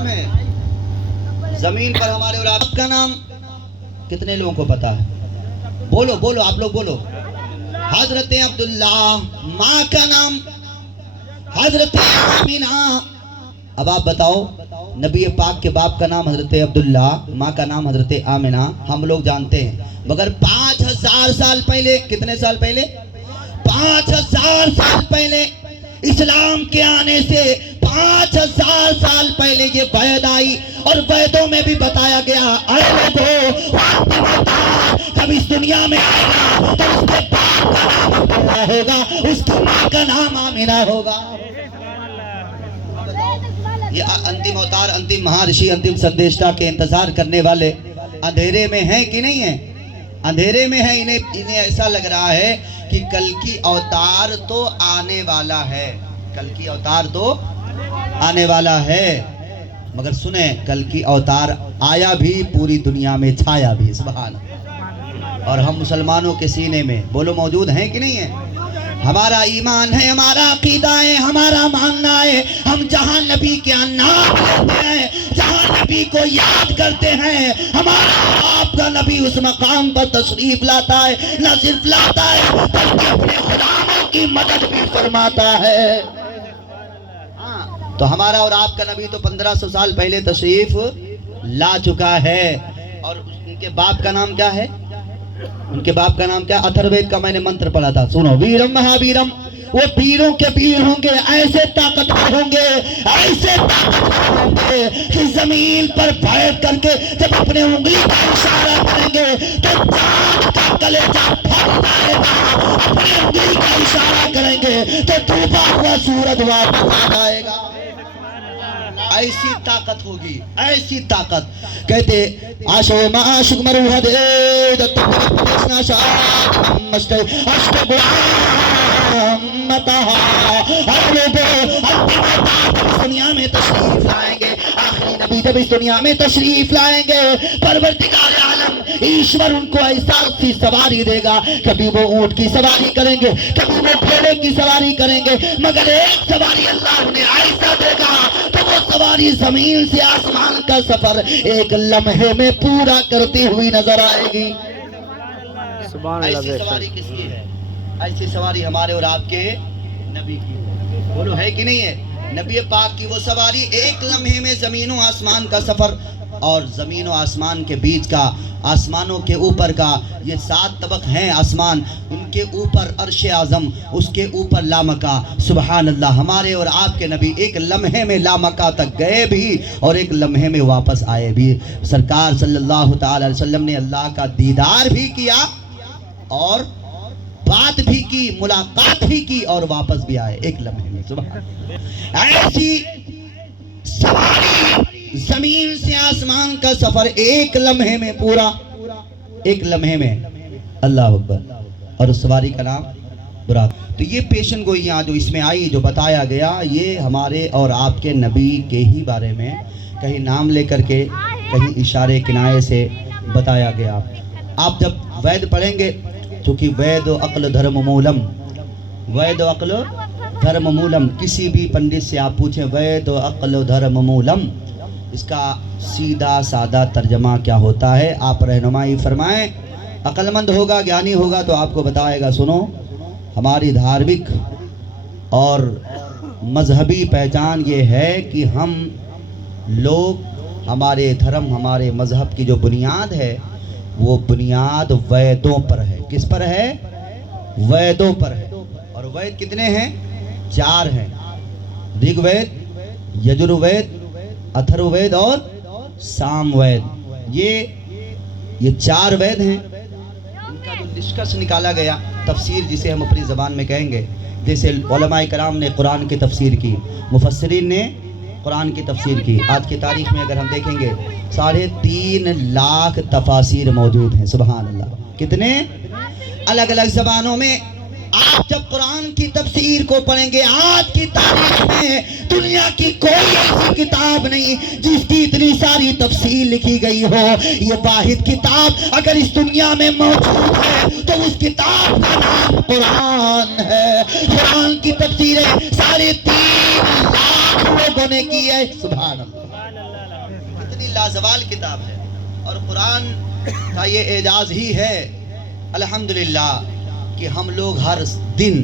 नाम है? जमीन पर हमारे और आपका नाम कितने लोगों को पता है? बोलो बोलो, आप लोग बोलो। हजरत अब्दुल्ला। माँ का नाम हजरत आमिना। अब आप बताओ, नबी पाक के बाप का नाम हजरत अब्दुल्ला, माँ का नाम हजरत आमिना, हम लोग जानते हैं। मगर 5000 साल पहले, कितने साल पहले? 5000 साल पहले, इस्लाम के आने से 5000 साल पहले ये वैद आई, और वैदों में भी बताया गया, अरे लोगों, जब इस दुनिया में आएगा तो उसके बाप का नाम अब्दुल्ला होगा, उसकी माँ का नाम आमिना होगा। ये अंतिम अवतार, अंतिम महर्षि, अंतिम संदेशता के इंतजार करने वाले अंधेरे में हैं कि नहीं है? अंधेरे में है। इन्हें ऐसा लग रहा है कि कल की अवतार तो आने वाला है, कल की अवतार तो आने वाला है। मगर सुने, कल की अवतार आया भी, पूरी दुनिया में छाया भी, सुभान। और हम मुसलमानों के सीने में, बोलो, मौजूद हैं कि नहीं है? हमारा ईमान है, हमारा अकीदा है, हमारा मानना है, हम जहां नबी के नाम लेते हैं, जहां नबी को याद करते हैं, हमारा आपका नबी उस मकाम पर तशरीफ लाता है, न सिर्फ लाता है बल्कि अपने गुलामों की मदद भी फरमाता है। तो हमारा और आपका नबी तो 1500 साल पहले तशरीफ ला चुका है। और उनके बाप का नाम क्या है? उनके बाप का नाम क्या? अथर्ववेद का मैंने मंत्र पढ़ा था, सुनो। वीरम महावीरम, वो वीरों के वीर होंगे, ऐसे ताकतवर होंगे, ऐसे ताकतवर होंगे कि जमीन पर बैठ करके जब अपने उंगली का इशारा करेंगे तो चांद का कलेजा फट जाएगा, अपनी उंगली का इशारा करेंगे तो डूबा हुआ सूरज वापस आ जाएगा। ऐसी ताकत होगी, ऐसी ताकत। कहते आशो माशुक मरुहा दे दत्तना शाह मस्त अष्ट दुनिया में तशरीफ लाएंगे, आखिरी नबी जब इस दुनिया में तशरीफ लाएंगे, परवरदिगार आलम ईश्वर उनको ऐसा सी सवारी देगा, कभी वो ऊंट की सवारी करेंगे, कभी वो घोड़े की सवारी करेंगे, मगर एक सवारी अल्लाह उन्हें ऐसा देगा तो वो सवारी जमीन से आसमान का सफर एक लम्हे में पूरा करती हुई नजर आएगी। ऐसी सवारी किसकी है? ऐसी सवारी हमारे और आपके नबी की है। बोलो, है कि नहीं है? नबी पाक की वो सवारी, एक लम्हे में जमीनों आसमान का सफर, और जमीन और आसमान के बीच का, आसमानों के ऊपर का, ये 7 तबक हैं आसमान, उनके ऊपर अर्श आज़म, उसके ऊपर लामका। सुबहान अल्लाह, हमारे और आपके नबी एक लम्हे में लामका तक गए भी और एक लम्हे में वापस आए भी। सरकार सल्लल्लाहु ताला अलैहि वसल्लम ने अल्लाह का दीदार भी किया और बात भी की, मुलाकात भी की और वापस भी आए एक लम्हे में। सुबहान। ऐसी सवारी, जमीन से आसमान का सफर एक लम्हे में, पूरा एक लम्हे में। अल्लाह अकबर। और उस सवारी का नाम बुराक। तो ये पेशन गोइयाँ जो इसमें आई, जो बताया गया, ये हमारे और आपके नबी के ही बारे में कहीं नाम लेकर के, कहीं इशारे किनारे से बताया गया। आप जब वैद पढ़ेंगे, चूँकि वैद अक्ल धर्म मूलम, वैद अक्ल धर्म मूलम, किसी भी पंडित से आप पूछें वैद अक्ल धर्म मूलम, इसका सीधा सादा तर्जमा क्या होता है, आप रहनुमाई फरमाएं। अक्लमंद होगा, ज्ञानी होगा तो आपको बताएगा। सुनो, हमारी धार्मिक और मजहबी पहचान ये है कि हम लोग, हमारे धर्म, हमारे मजहब की जो बुनियाद है, वो बुनियाद वेदों पर है। किस पर है? वेदों पर है। और वेद कितने हैं? 4 हैं। ऋग्वेद, यजुर्वेद, अथर्ववेद और सामवेद। ये 4 वेद हैं। इनका जो निष्कर्ष निकाला गया, तफसीर जिसे हम अपनी ज़बान में कहेंगे, जैसे उलमाए कराम ने कुरान की तफसीर की, मुफस्सिरीन ने कुरान की तफसीर की। आज की तारीख में अगर हम देखेंगे 3.5 लाख तफासीर मौजूद हैं। सुबहान अल्लाह। कितने? अलग अलग ज़बानों में। आप जब कुरान की तफसीर को पढ़ेंगे, आज की तारीख में दुनिया की कोई ऐसी किताब नहीं जिसकी इतनी सारी तफसीर लिखी गई हो। ये वाहिद किताब अगर इस दुनिया में मौजूद है तो उस किताब का नाम कुरान है। कुरान की तफसीरें 3.5 लाख लोगों ने की है। सुभान अल्लाह, कितनी लाजवाल किताब है। और कुरान का ये एजाज ही है अल्हम्दुलिल्लाह कि हम लोग हर दिन,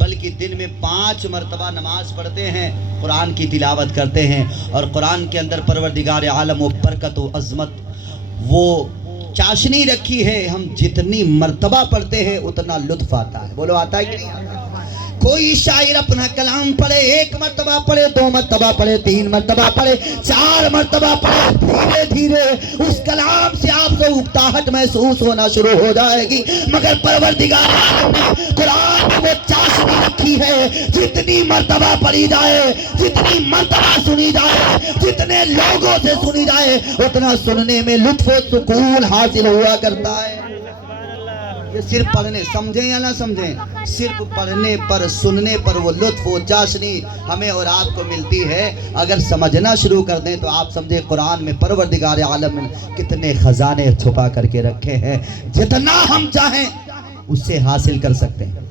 बल्कि दिन में 5 मरतबा नमाज पढ़ते हैं, कुरान की तिलावत करते हैं। और कुरान के अंदर परवरदिगार आलम वो बरकत व अज़मत, वो चाशनी रखी है। हम जितनी मरतबा पढ़ते हैं उतना लुत्फ आता है। बोलो आता है कि नहीं? कोई शायर अपना कलाम पढ़े, 1 मरतबा पढ़े, 2 मरतबा पढ़े, 3 मरतबा पढ़े, 4 मरतबा पढ़े, धीरे धीरे उस कलाम से आपको उकताहट महसूस होना शुरू हो जाएगी। मगर परवरदिगार आलम ने कुरान में वो चाशनी रखी है, जितनी मरतबा पढ़ी जाए, जितनी मरतबा सुनी जाए, जितने लोगों से सुनी जाए, उतना सुनने में लुत्फ व सुकून हासिल हुआ करता है। ये सिर्फ पढ़ने, समझें या ना समझें, सिर्फ पढ़ने पर, सुनने पर वो लुत्फ, वो चाशनी हमें और आपको मिलती है। अगर समझना शुरू कर दें तो आप समझें कुरान में परवरदिगार आलम ने कितने खजाने छुपा करके रखे हैं, जितना हम चाहें उससे हासिल कर सकते हैं।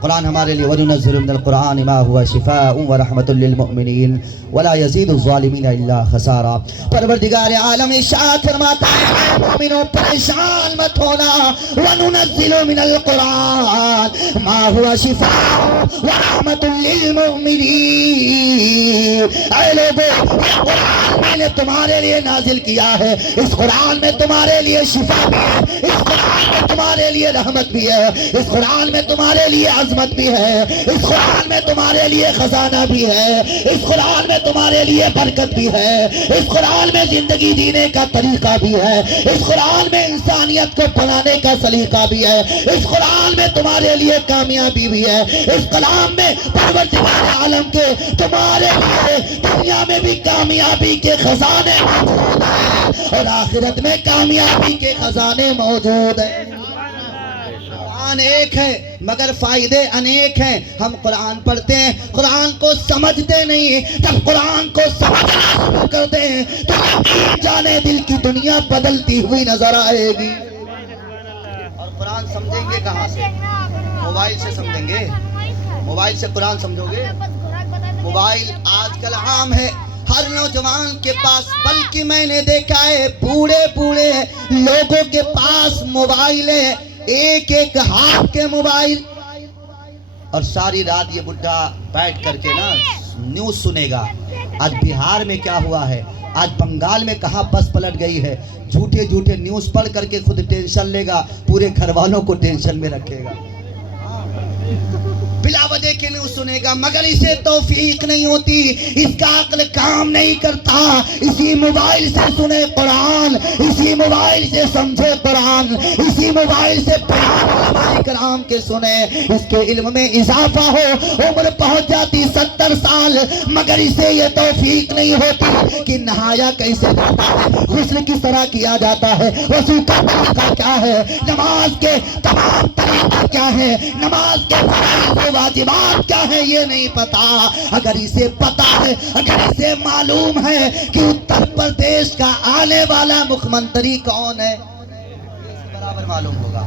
कुरान हमारे लिए वनुनज़्ज़िलु मिनल कुरान मा हुवा शिफ़ाउन व रहमतुल लिल मुमिनीन वला यज़ीदु ज़ालिमीना इल्ला खसारा। परवरदिगार आलम इरशाद फरमाता है, मोमिनो परेशान मत होना, वनुनज़्ज़िलु मिनल कुरान मा हुवा शिफ़ाउन व रहमतुल लिल मुमिनीन। ऐ लोगों, ये कुरान मैंने तुम्हारे लिए नाजिल किया है। इस कुरान में तुम्हारे लिए शिफा भी है, इस कुरान में तुम्हारे लिए रहमत भी है, इस कुरान में तुम्हारे लिए अज़मत भी है, इस कुरान में तुम्हारे लिए खजाना भी है, इस कुरान में तुम्हारे लिए बरकत भी है, इस कुरान में जिंदगी जीने का तरीका भी है, इस कुरान में इंसानियत को बनाने का सलीका भी है, इस कुरान में तुम्हारे लिए कामयाबी भी है। इस कलाम में परवरदिगार आलम के तुम्हारे लिए दुनिया में भी कामयाबी के खजाने मौजूद हैं और आखिरत में कामयाबी के खजाने मौजूद हैं। कुरान एक है मगर फायदे अनेक हैं। हम कुरान पढ़ते हैं, कुरान को समझते नहीं, जब कुरान को समझना शुरू करते हैं तो यकीन जाने दिल की दुनिया बदलती हुई नजर आएगी। और कुरान समझेंगे कहाँ से? मोबाइल से समझेंगे? मोबाइल से कुरान समझोगे? मोबाइल आजकल आम है हर नौजवान के पास, बल्कि मैंने देखा है बूढ़े बूढ़े लोगों के पास मोबाइल है, एक एक हाथ के मोबाइल। और सारी रात ये बुढ़ा बैठ करके ना न्यूज़ सुनेगा। आज बिहार में क्या हुआ है, आज बंगाल में कहाँ बस पलट गई है। झूठे झूठे न्यूज़ पढ़ करके खुद टेंशन लेगा, पूरे घर वालों को टेंशन में रखेगा। बिला वजह के न्यूज़ सुनेगा, मगर इसे तौफीक नहीं होती, इसका अक्ल काम नहीं करता। इसी मोबाइल से सुने कुरान, इसी मोबाइल से समझे कुरान, इसी मोबाइल से उलमाए कराम के सुने, इसके इल्म में इजाफा हो, उम्र पहुंच जाती 70 साल, मगर इसे ये तौफीक नहीं होती कि नहाया कैसे जाता है, गुस्ल किस तरह किया जाता है, वज़ू का तरीका क्या है, नमाज के तमाम तरीका क्या है, नमाज के फराइज़ व वाजिबात क्या है, ये नहीं पता। अगर इसे पता है, अगर इसे मालूम है कि उत्तर प्रदेश का आने वाला मुख्यमंत्री कौन है, बराबर मालूम होगा।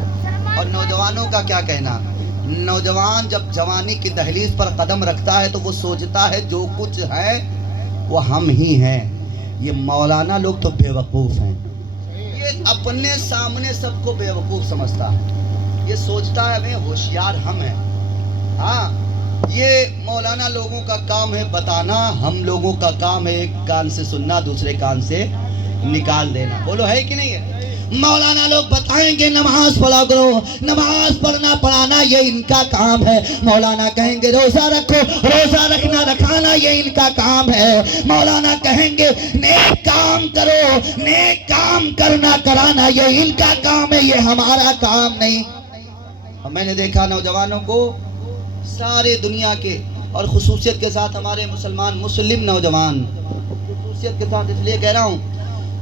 और नौजवानों का क्या कहना, नौजवान जब जवानी की दहलीज पर कदम रखता है तो वो सोचता है जो कुछ है वो हम ही हैं। ये मौलाना लोग तो बेवकूफ़ हैं, ये अपने सामने सबको बेवकूफ़ समझता है, ये सोचता है हमें होशियार हम हैं। हाँ, ये मौलाना लोगों का काम है बताना, हम लोगों का काम है एक कान से सुनना दूसरे कान से निकाल देना। बोलो है कि नहीं है? मौलाना लोग बताएंगे नमाज पढ़ा करो, नमाज पढ़ना पढ़ाना ये इनका काम है। मौलाना कहेंगे रोजा रखो, रोजा रखना रखाना ये इनका काम है। मौलाना कहेंगे नेक काम करो, नेक काम करना कराना ये इनका काम है, ये हमारा काम नहीं। और मैंने देखा नौजवानों को सारे दुनिया के, और खुसूसियत के साथ हमारे मुसलमान मुस्लिम नौजवान, खुसूसियत के साथ इसलिए कह रहा हूँ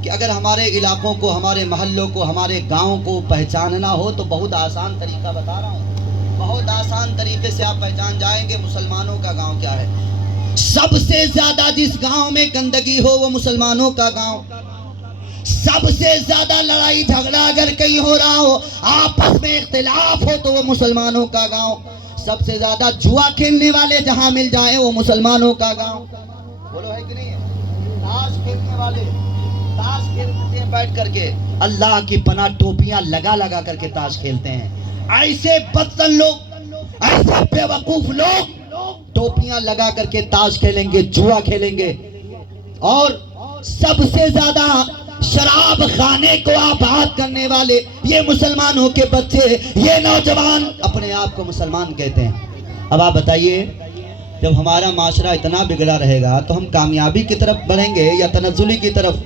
कि अगर हमारे इलाकों को, हमारे महल्लों को, हमारे गाँव को पहचानना हो तो बहुत आसान तरीका बता रहा हूँ, बहुत आसान तरीके से आप पहचान जाएंगे मुसलमानों का गाँव क्या है। सबसे ज्यादा जिस गाँव में गंदगी हो वो मुसलमानों का गाँव, सबसे ज्यादा लड़ाई झगड़ा अगर कहीं हो रहा हो, आपस में इख्तिलाफ हो तो वो मुसलमानों का गाँव, सबसे ज्यादा जुआ खेलने वाले जहाँ मिल जाए वो मुसलमानों का गाँव। بولو ہے کہ نہیں ہے؟ تاش کھیلنے والے تاش کھیلتے ہیں بیٹھ کر کے، اللہ کی پناہ ٹوپیاں لگا لگا کر کے تاش کھیلتے ہیں۔ ایسے بدتن لوگ، ایسے بے وقوف لوگ ٹوپیاں لگا کر کے تاش کھیلیں گے، جوا کھیلیں گے، اور سب سے زیادہ شراب خانے کو آباد کرنے والے یہ مسلمانوں کے بچے، یہ نوجوان اپنے آپ کو مسلمان کہتے ہیں۔ اب آپ بتائیے، جب ہمارا معاشرہ اتنا بگڑا رہے گا تو ہم کامیابی کی طرف بڑھیں گے یا تنزلی کی طرف؟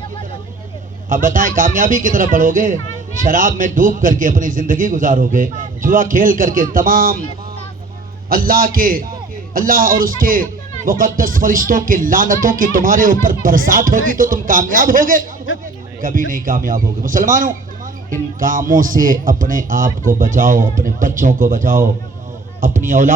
اب بتائیں، کامیابی کی طرف بڑھو گے؟ شراب میں ڈوب کر کے اپنی زندگی گزارو گے، جوا کھیل کر کے تمام اللہ اور اس کے مقدس فرشتوں کے لعنتوں کی تمہارے اوپر برسات ہوگی تو تم کامیاب ہوگے؟ کبھی نہیں کامیاب ہوگے۔ مسلمانوں، ان کاموں سے اپنے آپ کو بچاؤ، اپنے بچوں کو بچاؤ، اپنی اولاد